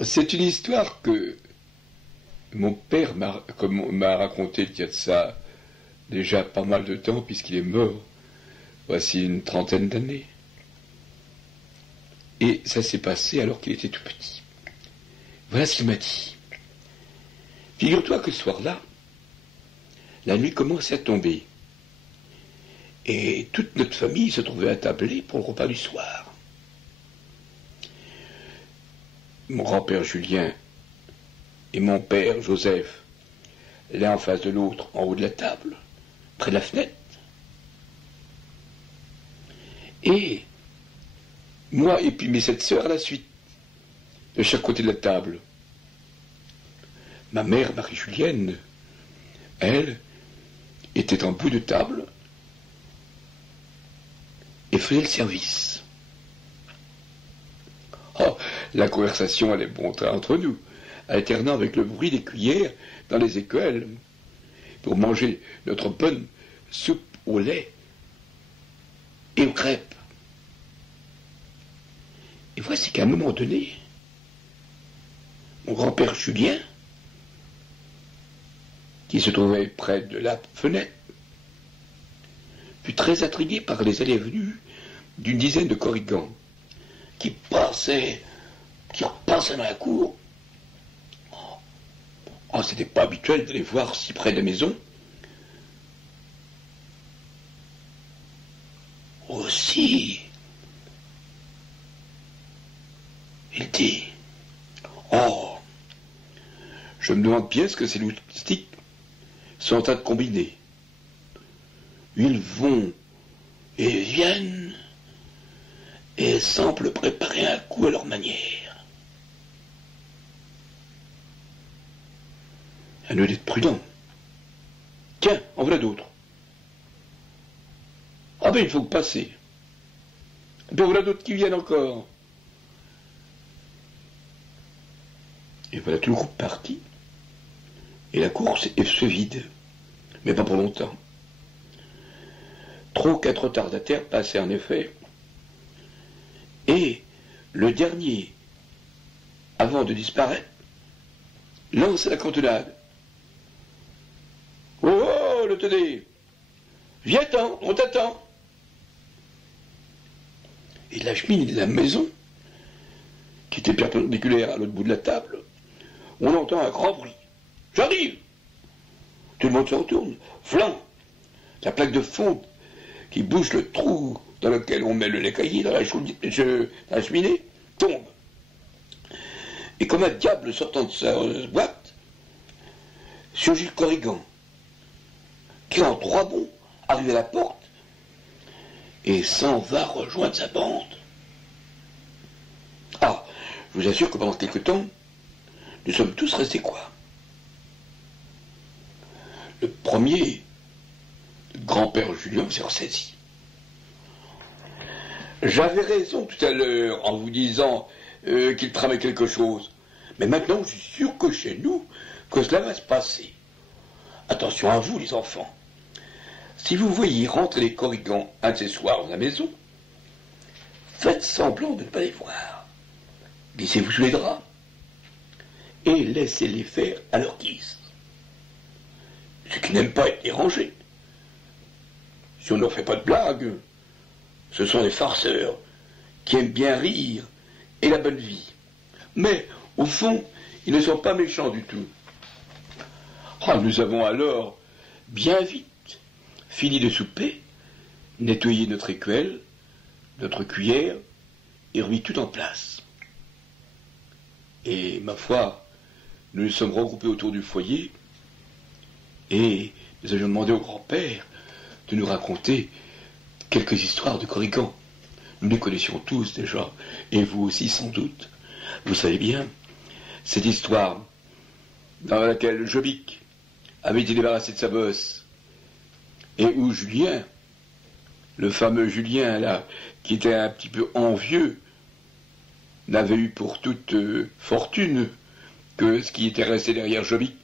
C'est une histoire que mon père m'a racontée il y a de ça déjà pas mal de temps, puisqu'il est mort, voici une trentaine d'années. Et ça s'est passé alors qu'il était tout petit. Voilà ce qu'il m'a dit. Figure-toi que ce soir-là, la nuit commençait à tomber. Et toute notre famille se trouvait attablée pour le repas du soir. Mon grand-père Julien et mon père Joseph, l'un en face de l'autre, en haut de la table, près de la fenêtre. Et moi et puis mes 7 sœurs à la suite, de chaque côté de la table. Ma mère, Marie-Julienne, elle, était en bout de table et faisait le service. Oh, la conversation allait bon train entre nous, alternant avec le bruit des cuillères dans les écuelles, pour manger notre bonne soupe au lait et aux crêpes. Et voici qu'à un moment donné, mon grand-père Julien, qui se trouvait près de la fenêtre, fut très intrigué par les allées et venues d'une dizaine de corrigans qui repassaient dans la cour. Oh, c'était pas habituel de les voir si près de la maison. Aussi, il dit, oh, je me demande bien ce que ces loustiques sont en train de combiner. Ils vont et viennent et semblent préparer un coup à leur manière. À nous d'être prudents. Tiens, en voilà d'autres. Ah ben il faut passer. Et bien voilà d'autres qui viennent encore. Et voilà tout le groupe parti. Et la course se vide. Mais pas pour longtemps. 3 ou 4 retardataires passaient en effet. Et le dernier, avant de disparaître, lance la cantonade. Oh, oh, le tenez! Viens-t'en, on t'attend! Et la cheminée de la maison, qui était perpendiculaire à l'autre bout de la table, on entend un grand bruit. J'arrive! Tout le monde se retourne. Flan! La plaque de fonte qui bouche le trou dans lequel on met le lait caillé dans la cheminée tombe. Et comme un diable sortant de sa boîte, surgit le corrigan, qui en 3 bonds arrive à la porte et s'en va rejoindre sa bande. Ah, je vous assure que pendant quelque temps, nous sommes tous restés quoi? Le premier, le grand-père Julien, s'est ressaisi. J'avais raison tout à l'heure en vous disant qu'il tramait quelque chose. Mais maintenant, je suis sûr que chez nous, que cela va se passer. Attention à vous, les enfants. Si vous voyez rentrer les corrigans un de ces soirs dans la maison, faites semblant de ne pas les voir. Glissez-vous sous les draps et laissez-les faire à leur guise. Ceux qui n'aiment pas être dérangés. Si on ne leur fait pas de blagues, ce sont des farceurs qui aiment bien rire et la bonne vie. Mais, au fond, ils ne sont pas méchants du tout. Ah, nous avons alors bien vite fini de souper, nettoyé notre écuelle, notre cuillère, et remis tout en place. Et, ma foi, nous nous sommes regroupés autour du foyer, et nous avions demandé au grand-père de nous raconter quelques histoires de corrigans. Nous les connaissions tous déjà, et vous aussi sans doute. Vous savez bien, cette histoire dans laquelle Jobic avait été débarrassé de sa bosse, et où Julien, le fameux Julien là, qui était un petit peu envieux, n'avait eu pour toute fortune que ce qui était resté derrière Jobic,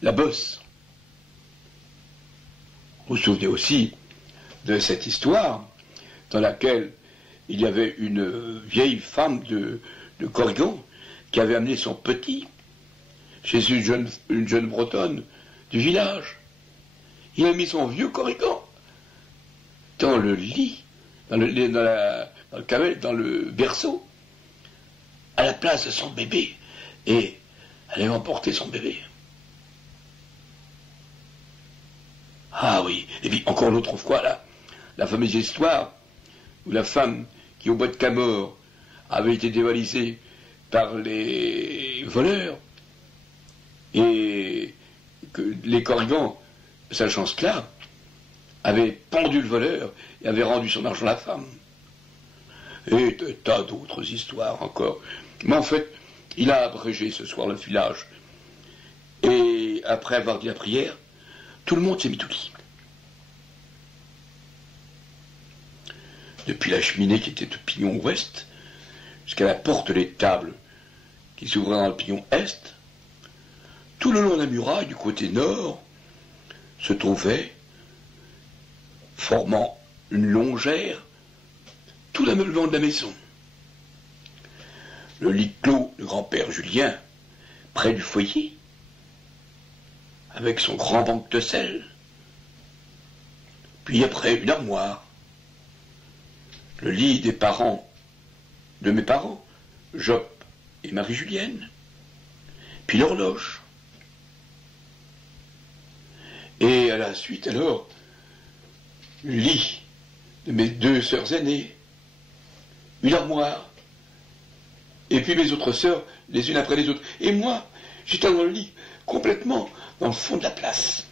la bosse. Vous vous souvenez aussi de cette histoire dans laquelle il y avait une vieille femme de Corrigan qui avait amené son petit chez une jeune bretonne du village. Il a mis son vieux corrigan dans le lit, dans le berceau, à la place de son bébé, et elle a emporté son bébé. Ah oui, et puis encore l'autre fois, là, la fameuse histoire où la femme qui, au bois de Camor, avait été dévalisée par les voleurs, et que les corrigans, sachant cela, avaient pendu le voleur et avaient rendu son argent à la femme. Et des tas d'autres histoires encore. Mais en fait, il a abrégé ce soir le filage. Et après avoir dit la prière, tout le monde s'est mis au lit. Depuis la cheminée qui était au pignon ouest, jusqu'à la porte des tables qui s'ouvrait dans le pignon est, tout le long de la muraille du côté nord se trouvait, formant une longère, tout l'ameublement de la maison. Le lit clos de grand-père Julien, près du foyer, avec son grand banc de sel, puis après une armoire, le lit des parents, de mes parents, Job et Marie-Julienne, puis l'horloge. Et à la suite, alors, le lit de mes deux sœurs aînées, une armoire, et puis mes autres sœurs, les unes après les autres. Et moi, j'étais dans le lit, complètement dans le fond de la place.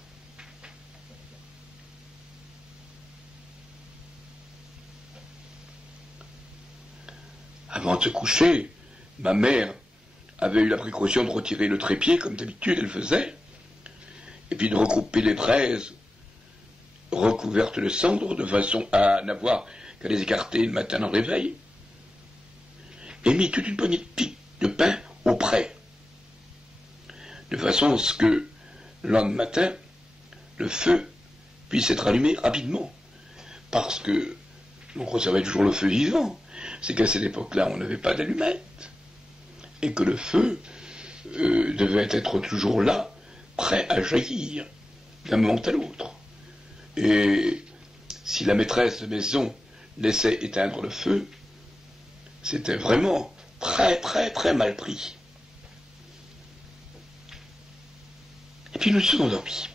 Avant de se coucher, ma mère avait eu la précaution de retirer le trépied, comme d'habitude elle faisait, et puis de recouper les braises recouvertes de cendres, de façon à n'avoir qu'à les écarter le matin dans le réveil, et mis toute une poignée de pics de pain auprès, de façon à ce que, le lendemain matin, le feu puisse être allumé rapidement, parce que, donc on savait toujours le feu vivant, c'est qu'à cette époque-là, on n'avait pas d'allumettes, et que le feu devait être toujours là, prêt à jaillir, d'un moment à l'autre. Et si la maîtresse de maison laissait éteindre le feu, c'était vraiment très très très mal pris. Et puis nous nous sommes endormis.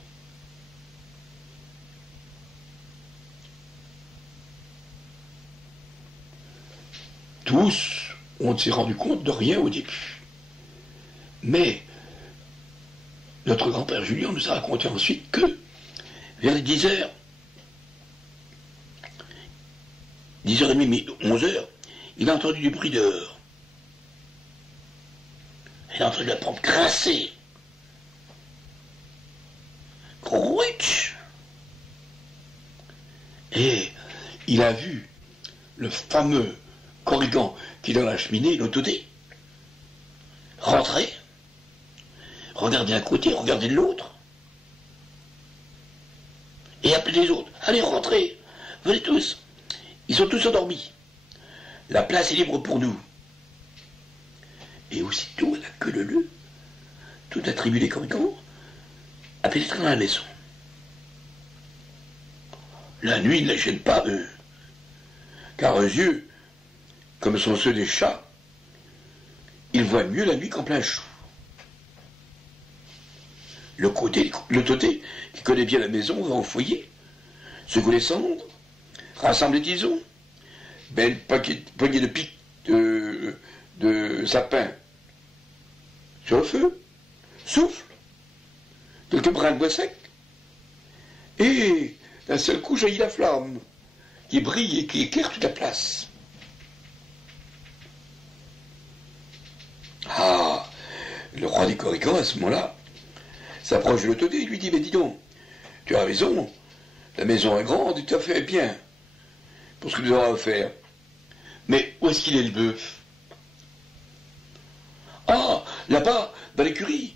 Tous, on ne s'est rendu compte de rien au début. Mais notre grand-père Julien nous a raconté ensuite que, vers les 10h, 10h30, mais 11h, il a entendu du bruit dehors. Il a entendu la porte grincer. Grouitch. Et il a vu le fameux corrigan qui est dans la cheminée, l'autodé, rentrer, regarder d'un côté, regarder de l'autre, et appeler les autres. Allez, rentrez, venez tous. Ils sont tous endormis. La place est libre pour nous. Et aussitôt, la queue leu, toute la tribu des corrigans a pénétré dans la maison. La nuit ne les gêne pas, eux, car aux yeux, comme sont ceux des chats, ils voient mieux la nuit qu'en plein jour. Le toté, qui connaît bien la maison, va au foyer, secoue les cendres, rassemble les tisons, met une poignée de pics de sapin sur le feu, souffle, quelques brins de bois sec, et d'un seul coup jaillit la flamme, qui brille et qui éclaire toute la place. Ah, le roi des corrigans, à ce moment-là, s'approche de l'autodé et lui dit, mais dis donc, tu as raison, la maison est grande et tout à fait bien pour ce que nous avons à faire. Mais où est-ce qu'il est le bœuf? Ah, là-bas, dans l'écurie,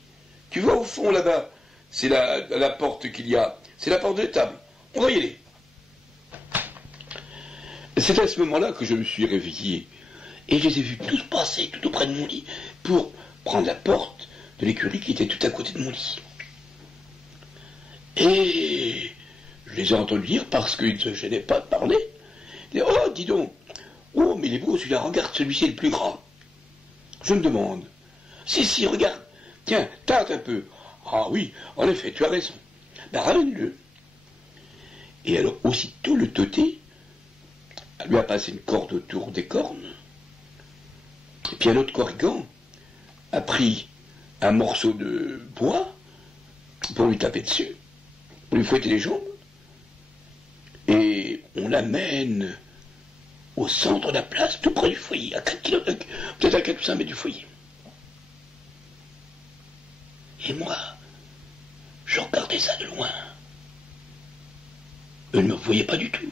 tu vois au fond là-bas, c'est la porte qu'il y a, c'est la porte de l'étable, on va y aller. C'est à ce moment-là que je me suis réveillé, et je les ai vus tous passer tout auprès de mon lit, pour prendre la porte de l'écurie qui était tout à côté de mon lit. Et je les ai entendus dire, parce qu'ils ne se gênaient pas de parler, ils disaient, oh, dis donc, oh, mais il est beau celui-là, regarde, celui-ci est le plus grand. Je me demande, si, regarde, tiens, tâte un peu. Ah oui, en effet, tu as raison. Ben, ramène-le. Et alors, aussitôt, le toté lui a passé une corde autour des cornes. Et puis un autre corrigan a pris un morceau de bois pour lui taper dessus, pour lui fouetter les jambes. Et on l'amène au centre de la place, tout près du foyer, à 4 km, peut-être à 4 ou 5 mètres du foyer. Et moi, je regardais ça de loin. Eux ne me voyaient pas du tout.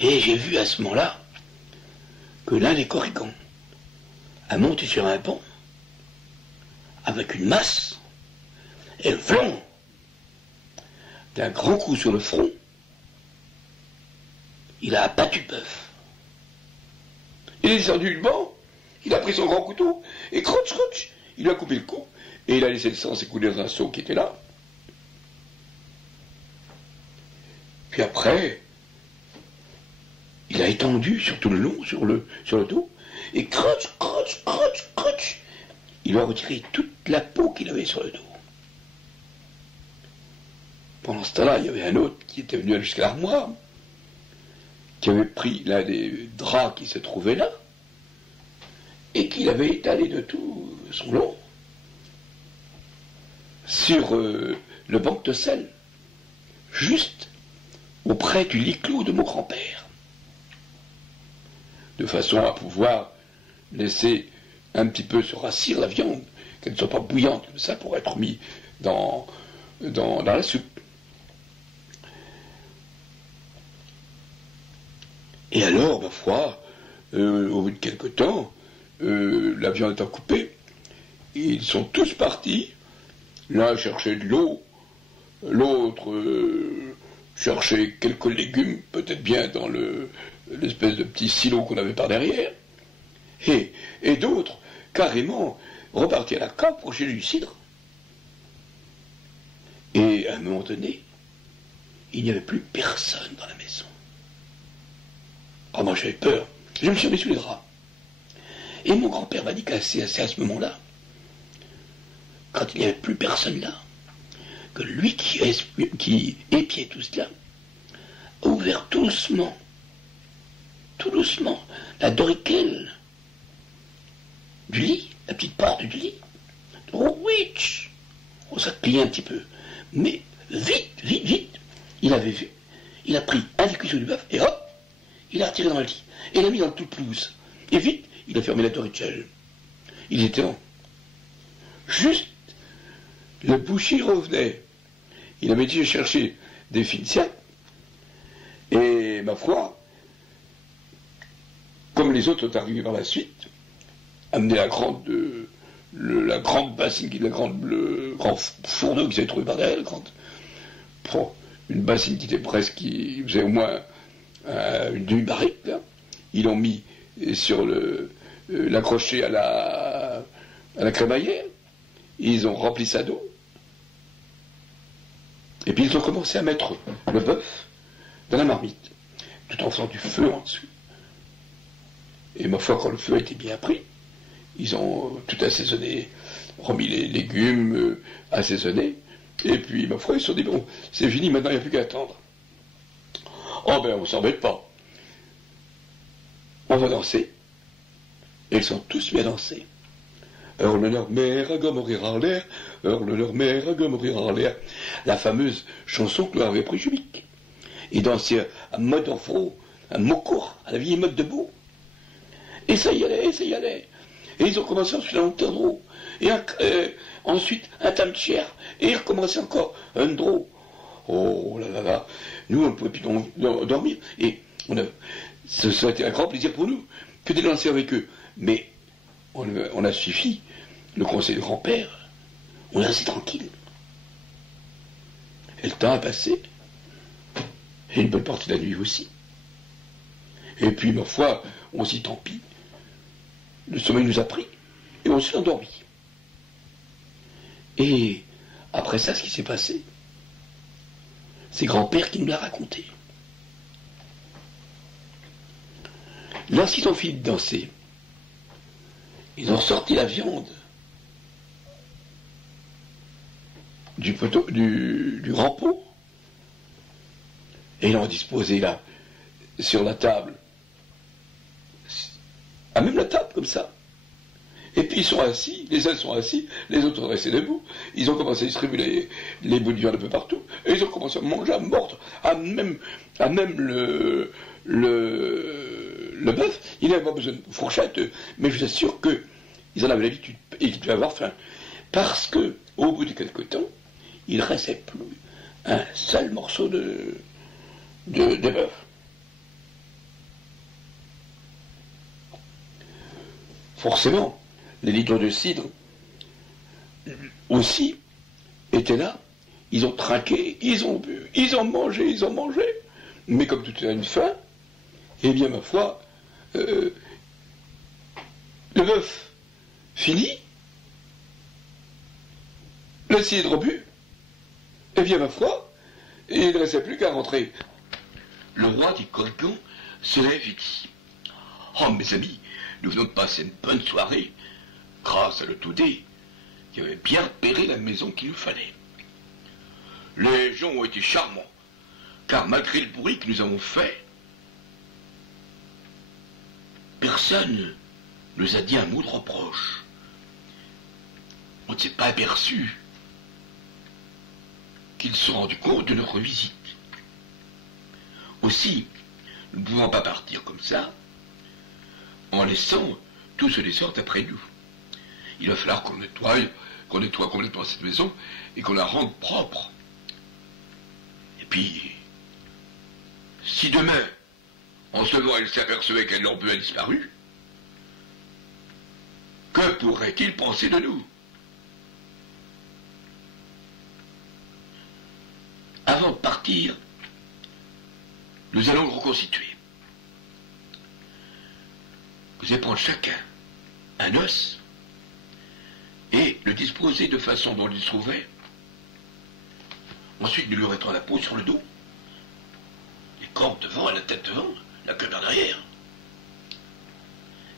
Et j'ai vu à ce moment-là que l'un des corrigans a monté sur un banc avec une masse et vlan, d'un grand coup sur le front, il a abattu le bœuf. Il est descendu du banc, il a pris son grand couteau et croche, il lui a coupé le cou et il a laissé le sang s'écouler dans un seau qui était là. Puis après, il a étendu sur tout le long, sur le dos, et croche, il lui a retiré toute la peau qu'il avait sur le dos. Pendant ce temps-là, il y avait un autre qui était venu jusqu'à l'armoire, qui avait pris l'un des draps qui se trouvait là, et qui l'avait étalé de tout son long sur le banc de sel, juste auprès du lit clos de mon grand-père, de façon à pouvoir laisser un petit peu se rassir la viande, qu'elle ne soit pas bouillante comme ça pour être mis dans la soupe. Et alors, ma foi, au bout de quelque temps, la viande étant coupée, ils sont tous partis, l'un cherchait de l'eau, l'autre cherchait quelques légumes, peut-être bien dans l'espèce de petit silo qu'on avait par derrière, et d'autres, carrément, repartis à la cave pour chercher du cidre. Et à un moment donné, il n'y avait plus personne dans la maison. Ah, moi j'avais peur, je me suis remis sous les draps. Et mon grand-père m'a dit qu'à ce moment-là, quand il n'y avait plus personne là, que lui qui épiait tout cela, a ouvert tout doucement, la doriquelle du lit, la petite porte du lit. Oh, witch! Oh, ça pliait un petit peu. Mais vite, il avait vu, il a pris un des cuisseaux du bœuf, et hop, il a retiré dans le lit, et l'a mis dans le tout pelouse. Et vite, il a fermé la doriquelle. Il était en. Juste, le boucher revenait. Il avait dit chercher des finiciens, et ma foi, comme les autres sont arrivés par la suite, amener la grande bassine, le grand fourneau qui s'est trouvé par derrière, une bassine qui était presque, qui faisait au moins une demi-barrique, là. Ils l'ont mis sur l'accroché à la crémaillère, ils ont rempli ça d'eau, et puis ils ont commencé à mettre le bœuf dans la marmite, tout en faisant du feu en dessous. Et ma foi, quand le feu a été bien pris, ils ont tout assaisonné, remis les légumes assaisonnés, et puis ma foi, ils se sont dit, bon, c'est fini, maintenant il n'y a plus qu'à attendre. Oh ben, on s'embête pas. On va danser. Et ils sont tous bien dansés. Hurle leur mère à mourir en l'air, hurle leur mère à mourir en l'air. La fameuse chanson que leur avait pris Jubic. Ils dansaient à mode afro, à mot court, à la vieille mode debout. Et ça y allait. Et ils ont commencé ensuite un onterdro, et ensuite un tamtier, et ils recommençaient encore un dro. Oh là là là, nous on ne pouvait plus dormir, et ça a été un grand plaisir pour nous que de danser avec eux. Mais on a suffi, le conseil de grand-père, on est resté tranquille. Et le temps a passé, et une bonne partie de la nuit aussi. Et puis, ma foi, on s'y tant pis. le sommeil nous a pris, et on s'est endormi. Et après ça, ce qui s'est passé, c'est grand-père qui nous l'a raconté. Lorsqu'ils ont fini de danser, ils ont sorti la viande du poteau, du grand pot, et ils l'ont disposé là, sur la table, à même la table comme ça. Et puis ils sont assis, les uns sont assis, les autres sont restés debout. Ils ont commencé à distribuer les bouts de viande un peu partout, et ils ont commencé à manger, à mordre, à même le bœuf. Ils n'avaient pas besoin de fourchette, mais je vous assure qu'ils en avaient l'habitude et qu'ils devaient avoir faim. Parce que, au bout de quelque temps, il ne restait plus un seul morceau de bœuf. Forcément, les litres de cidre aussi étaient là. Ils ont trinqué, ils ont bu, ils ont mangé. Mais comme tout a une fin, eh bien, ma foi, le bœuf fini, le cidre bu, eh bien, ma foi, il ne restait plus qu'à rentrer. Le roi dit Gorgon se lève et dit: oh, mes amis, nous venons de passer une bonne soirée, grâce à le Taudé, qui avait bien repéré la maison qu'il nous fallait. Les gens ont été charmants, car malgré le bruit que nous avons fait, personne nous a dit un mot de reproche. On ne s'est pas aperçu qu'ils se sont rendus compte de notre visite. Aussi, nous ne pouvons pas partir comme ça, en laissant tout ce désordre après nous. Il va falloir qu'on nettoie complètement cette maison et qu'on la rende propre. Et puis, si demain, en se levant, il s'apercevait qu'un lampe a disparu, que pourrait-il penser de nous? Avant de partir, nous allons le reconstituer. Vous allez prendre chacun un os et le disposer de façon dont il se trouvait. Ensuite, nous lui mettrons la peau sur le dos, les cornes devant, la tête devant, la queue derrière.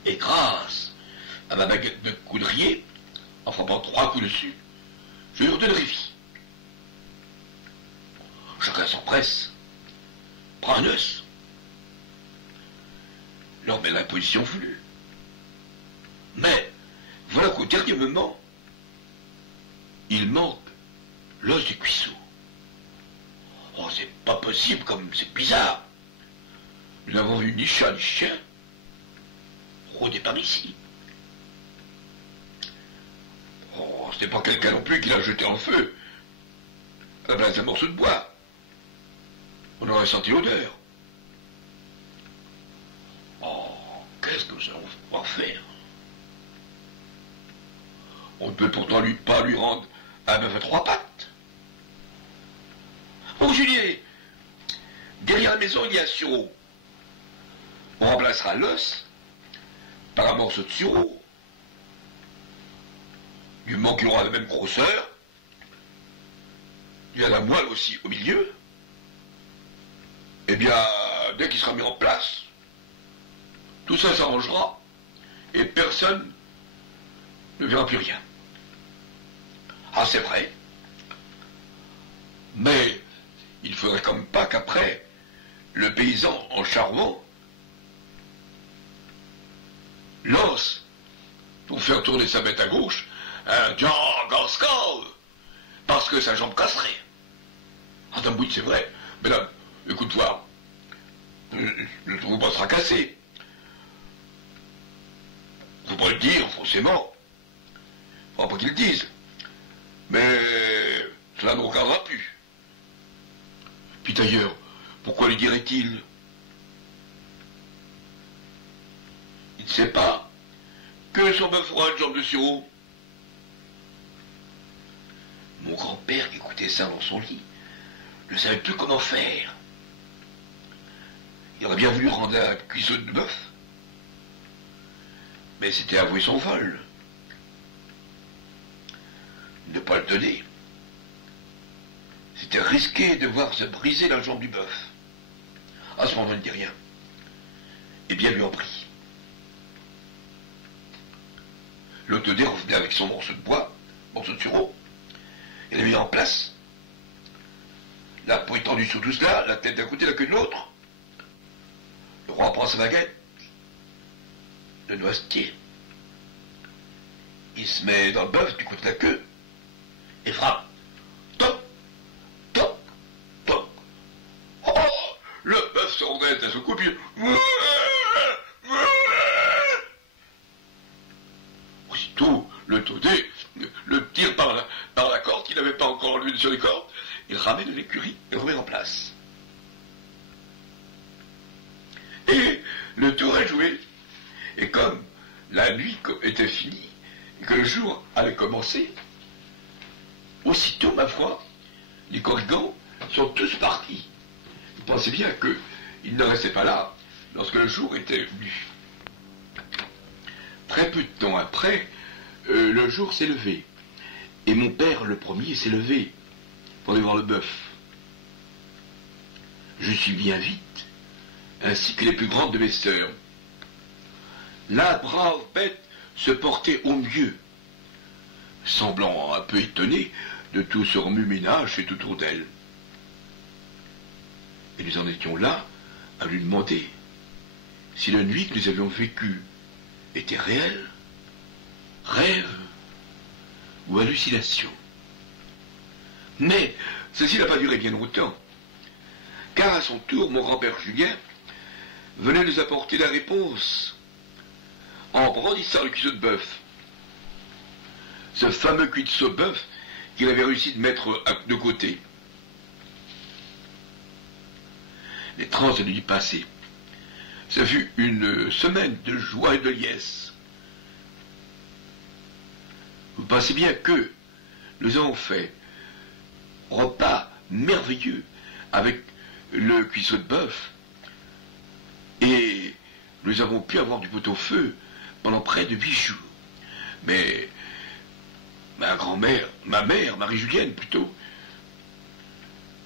Et grâce à ma baguette de coudrier, en frappant 3 coups dessus, je lui redonnerai vie. Chacun s'empresse, prend un os, le remet dans la position voulue. Mais voilà qu'au dernier moment, il manque l'os du cuisseau. Oh, c'est pas possible, comme c'est bizarre. Nous n'avons vu ni chat ni chien rôder par ici. Oh, ce n'est pas quelqu'un non plus qui l'a jeté en feu à la place d'un morceau de bois. On aurait senti l'odeur. Oh, qu'est-ce que nous allons pouvoir faire? On ne peut pourtant pas lui rendre un bœuf à 3 pattes. Oh, Julien, derrière la maison, il y a un sureau. On remplacera l'os par un morceau de sureau. Du moment qu'il aura la même grosseur, il y a la moelle aussi au milieu. Eh bien, dès qu'il sera mis en place, tout ça s'arrangera et personne ne verra plus rien. Ah, c'est vrai. Mais il ne faudrait quand même pas qu'après, le paysan en charbon lance, pour faire tourner sa bête à gauche, un Django, parce que sa jambe casserait. Ah, d'un bout, c'est vrai. Mais là, écoute voir, le trou pas sera cassé. Faut pas le dire, forcément. Faut pas qu'il le dise. Mais cela ne regardera plus. Puis d'ailleurs, pourquoi lui dirait-il? Il ne sait pas que son bœuf aura une jambe de sureau. Mon grand-père qui écoutait ça dans son lit ne savait plus comment faire. Il aurait bien voulu rendre un cuisseau de bœuf. Mais c'était avouer son vol. Ne pas le donner. C'était risquer de voir se briser la jambe du bœuf. À ce moment, il ne dit rien. Et bien lui en prie. L'Autodé revenait avec son morceau de bois, morceau de sureau. Il l'a mis en place. La peau étendue sur tout cela, la tête d'un côté, la queue de l'autre. Le roi prend sa baguette, le noisetier. Il se met dans le bœuf du côté de la queue et frappe. Toc, toc, toc. Oh, le bœuf se redresse à ce coup, puis... Aussitôt, le taudé le tire par la corde qu'il n'avait pas encore l'huile sur les cordes. Il ramène l'écurie et le remet en place. Et le tour est joué. Et comme la nuit était finie et que le jour avait commencé, aussitôt, ma foi, les corrigans sont tous partis. Vous pensez bien qu'ils ne restaient pas là lorsque le jour était venu. Très peu de temps après, le jour s'est levé. Et mon père, le premier, s'est levé pour aller voir le bœuf. Je suis bien vite, ainsi que les plus grandes de mes sœurs. La brave bête se portait au mieux, semblant un peu étonnée de tout ce remue-ménage tout autour d'elle. Et nous en étions là à lui demander si la nuit que nous avions vécue était réelle, rêve ou hallucination. Mais ceci n'a pas duré bien longtemps, car à son tour, mon grand-père Julien venait nous apporter la réponse en brandissant le cuisseau de bœuf. Ce fameux cuisseau de bœuf qu'il avait réussi de mettre de côté. Les transes de nuit passées, ça fut une semaine de joie et de liesse. Vous pensez bien que nous avons fait repas merveilleux avec le cuisseau de bœuf et nous avons pu avoir du pot-au-feu pendant près de 8 jours. Mais ma grand-mère, ma mère, Marie-Julienne plutôt,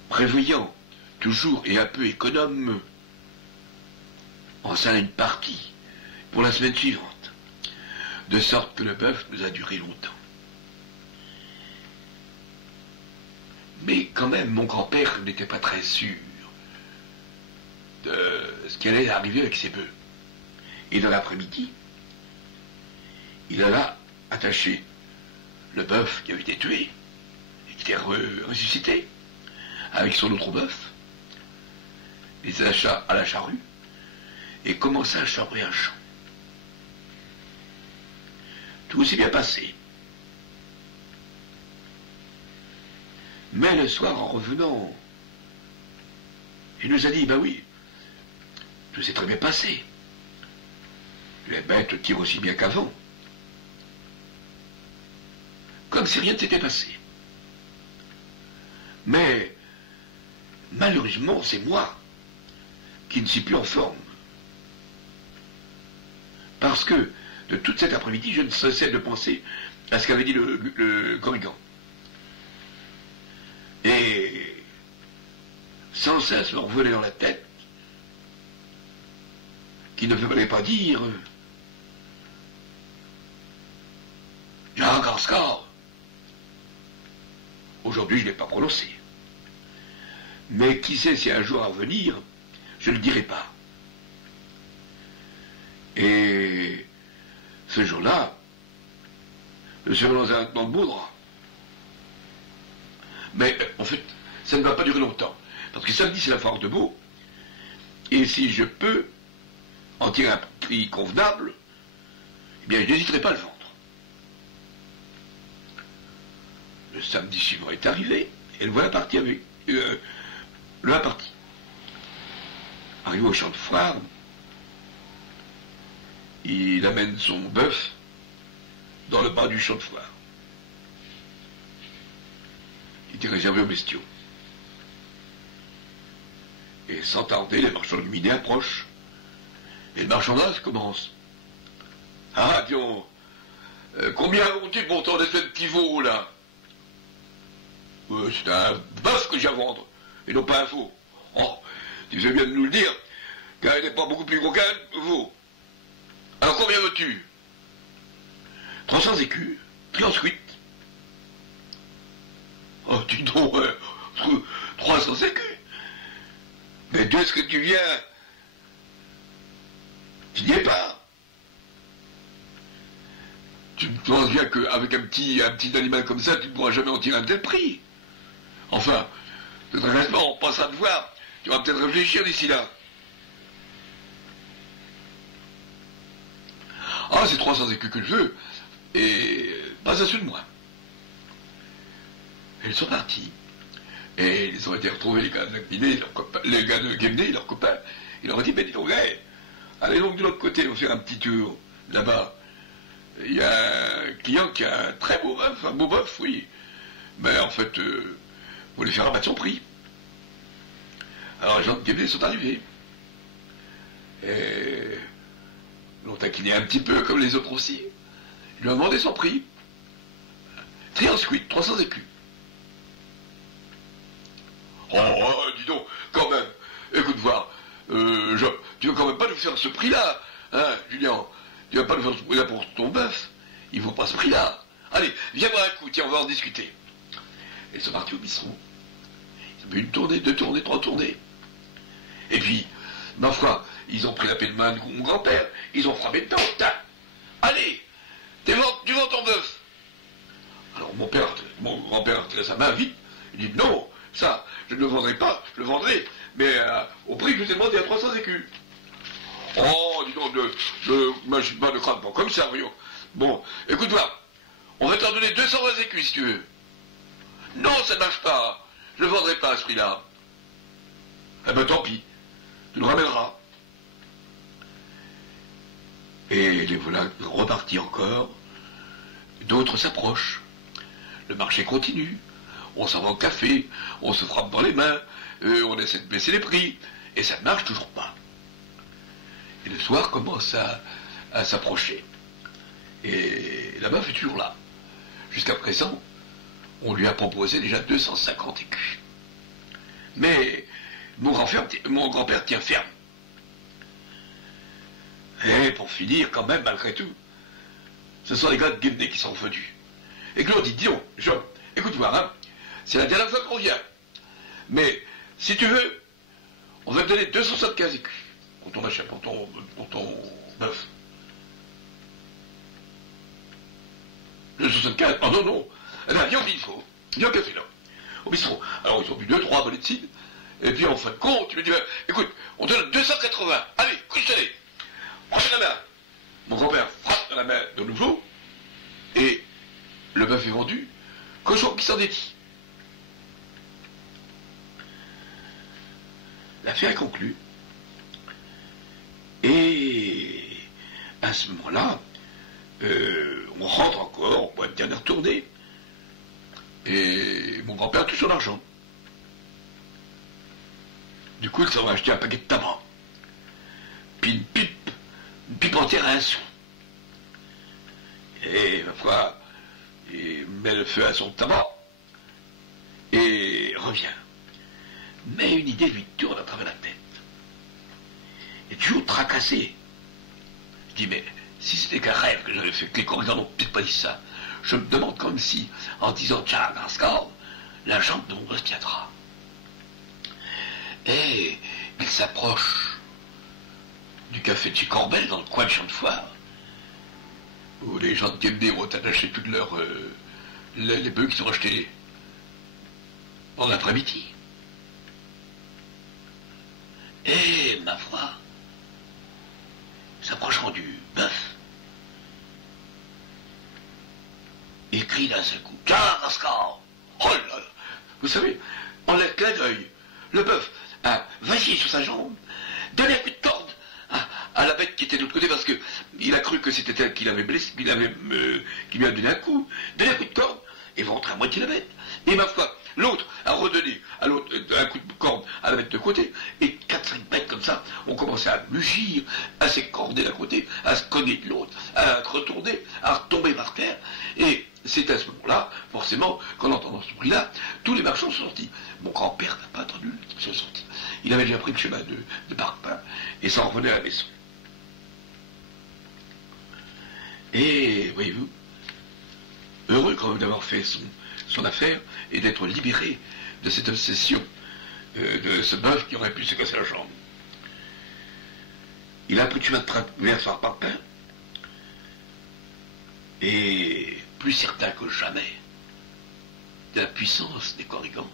prévoyant toujours et un peu économe, en scellait une partie pour la semaine suivante, de sorte que le bœuf nous a duré longtemps. Mais quand même, mon grand-père n'était pas très sûr de ce qui allait arriver avec ses bœufs. Et dans l'après-midi, il alla attacher le bœuf qui avait été tué et qui était ressuscité avec son autre bœuf, les attacha à la charrue et commença à chambrer un champ. Tout s'est bien passé. Mais le soir, en revenant, il nous a dit, ben oui, tout s'est très bien passé. Les bêtes tirent aussi bien qu'avant. Comme si rien ne s'était passé. Mais, malheureusement, c'est moi qui ne suis plus en forme. Parce que, de toute cet après-midi, je ne cessais de penser à ce qu'avait dit le corrigan. Et sans cesse me revenait dans la tête qu'il ne fallait pas dire Jacques Arscar. Aujourd'hui, je ne l'ai pas prononcé. Mais qui sait si un jour à venir, je ne le dirai pas. Et ce jour-là, je serai dans le beau drap. Mais en fait, ça ne va pas durer longtemps. Parce que samedi, c'est la foire de Meaux. Et si je peux en tirer un prix convenable, eh bien, je n'hésiterai pas à le vendre. Le samedi suivant est arrivé, et le voilà parti avec... le voilà parti. Arrivé au champ de foire, il amène son bœuf dans le bas du champ de foire. Il était réservé aux bestiaux. Et sans tarder, les marchands lumineux approchent. Et le marchandage commence. Ah, disons, combien ont-ils pour ton espèce de petit veau, là? C'est un bœuf que j'ai à vendre, et non pas un veau. Oh, tu fais bien de nous le dire, car il n'est pas beaucoup plus gros qu'un veau. Alors combien veux-tu? 300 écus, puis ensuite. Oh, dis donc, 300 écus. Mais d'où est-ce que tu viens? Tu n'y es pas. Tu me penses bien qu'avec un petit animal comme ça, tu ne pourras jamais en tirer un tel prix. Enfin, de très honnêtement, on passera te voir. Tu vas peut-être réfléchir d'ici là. Ah, c'est 300 écus que je veux, et pas à ceux de moi. Et ils sont partis. Et ils ont été retrouvés, les gars de Guinée, les gars de Guinée, leurs copains. Ils leur ont dit, ben dis donc, hey, allez donc de l'autre côté, on va faire un petit tour. Là-bas, il y a un client qui a un très beau bœuf, un beau bœuf, oui. Mais en fait, vous voulez faire abattre son prix. Alors les gens de Guinée sont arrivés. Et l'ont taquiné un petit peu, comme les autres aussi. Ils lui ont demandé son prix. Triansquid, 300 écus. Oh, dis donc, quand même. Écoute voir, tu veux quand même pas nous faire ce prix-là, hein, Julien? Tu vas pas nous faire ce prix-là pour ton bœuf. Il vaut pas ce prix-là. Allez, viens voir un coup, tiens, on va en discuter. Et ils sont partis au bistrot. Ils ont fait une tournée, 2 tournées, 3 tournées. Et puis, ma foi, ils ont pris la peine de main de mon grand-père, ils ont frappé dedans, tac. Allez, tu vends ton bœuf. Alors mon grand-père tira sa main vite, il dit non, ça, je ne le vendrai pas, je le vendrai, mais au prix que je t'ai demandé à 300 écus. Oh, dis donc, m'agite pas de crâne, pas comme ça, voyons. Bon, écoute-moi, on va t'en donner 220 écus si tu veux. Non, ça ne marche pas, je ne le vendrai pas à ce prix-là. Eh ben tant pis, tu le ramèneras. Et les voilà repartis encore, d'autres s'approchent. Le marché continue, on s'en va au café, on se frappe dans les mains, on essaie de baisser les prix, et ça ne marche toujours pas. Et le soir commence à s'approcher. Et la meuf est toujours là. Jusqu'à présent, on lui a proposé déjà 250 écus. Mais mon grand-père tient ferme. Et pour finir, quand même, malgré tout, ce sont les gars de Guinée qui sont revenus. Et Claude dit, dis donc, Jean, écoute-moi, hein, c'est la dernière fois qu'on vient. Mais, si tu veux, on va te donner 275 écus pour ton achat, pour ton bœuf. 275, oh non, non. Eh bien, viens au bistrot, viens au café, là. Au bistrot. Alors, ils ont bu 2-3 bonnets de cidre, et puis, en fin de compte, tu me dis, écoute, on te donne 280, allez, couche-toi-les. Prends la main. Mon grand-père frappe dans la main de nouveau, et le bœuf est vendu, cochon qui s'en dédie. L'affaire est conclue. Et à ce moment-là, on rentre encore, on boit une dernière tournée, et mon grand-père a tout son argent. Du coup, il s'en va acheter un paquet de tabac, puis une pipe entière à 1 sou. Et ma foi, il met le feu à son tabac et revient. Mais une idée lui tourne à travers la tête. Il est toujours tracassé. Je dis, mais si c'était qu'un rêve que j'avais fait, que les corridors n'ont peut-être pas dit ça, je me demande comme si, en disant Tchalangarskov, la jambe de mon gosse tiendra. Et il s'approche du café de chez Corbel, dans le coin de Champ-de-Foire, où les gens de Guinée ont attaché toutes leurs les bœufs qu'ils ont achetés en après-midi. Et, ma foi, s'approchant du bœuf, il crie d'un seul coup, Tchalangarskov. Oh là là. Vous savez, en un clin d'œil, le bœuf a vacillé sur sa jambe, donné un coup de corde à la bête qui était de l'autre côté, parce que il a cru que c'était elle qui l'avait blessé, qui lui a donné un coup, donné un coup de corde, éventré à moitié la bête. Et ma foi, l'autre a redonné à l'autre un coup de corde à la mettre de côté, et 4-5 bêtes comme ça ont commencé à mugir, à s'écorder d'un côté, à se cogner de l'autre, à retourner, à retomber par terre, et c'est à ce moment-là, forcément, qu'en entendant ce bruit-là, tous les marchands sont sortis. Mon grand-père n'a pas attendu qu'ils soient sortis. Il avait déjà pris le chemin de Parpin et s'en revenait à la maison. Et, voyez-vous, heureux quand même d'avoir fait son affaire et d'être libéré de cette obsession de ce bœuf qui aurait pu se casser la jambe. Il a pris le chemin de traverse par Parpin, et plus certain que jamais de la puissance des Korrigans.